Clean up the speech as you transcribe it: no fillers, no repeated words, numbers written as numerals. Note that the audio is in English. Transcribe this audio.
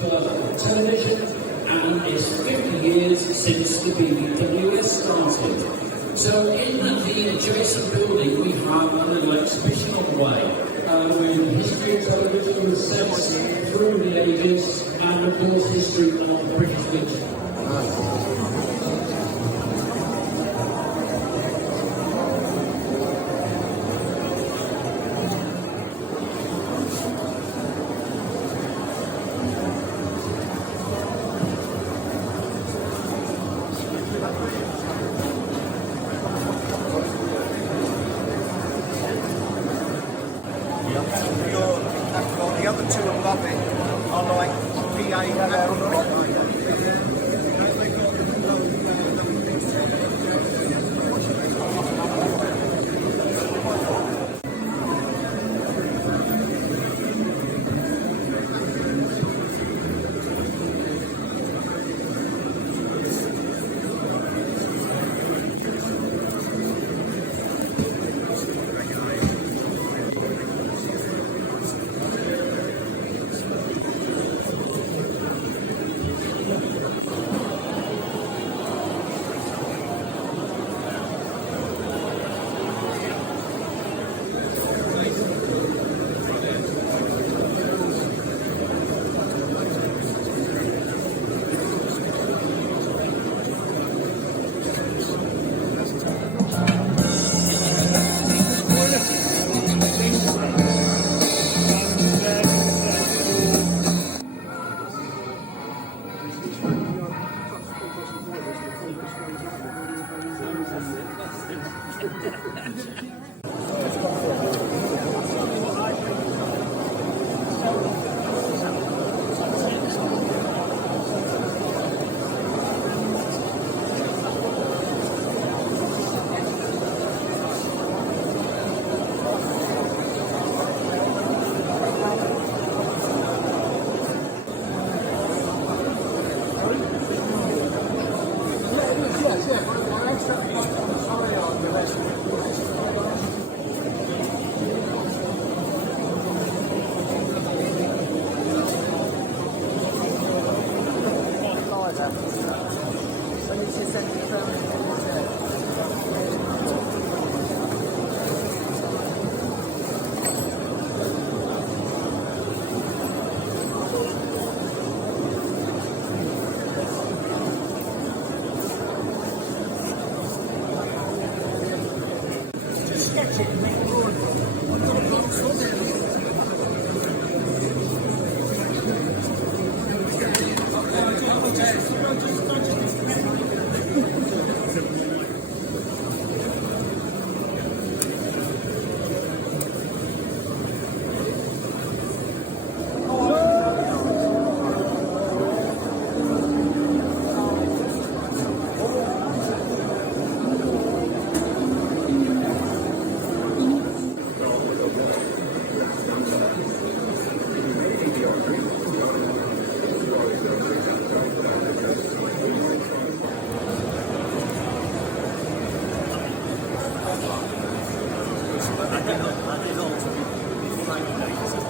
birth of television, and it's 50 years since the BBWS started. So in the adjacent building we have a little exhibition on the way with history of television, sets through the ages, and of course history of British fiction. The other two above it are like PA I think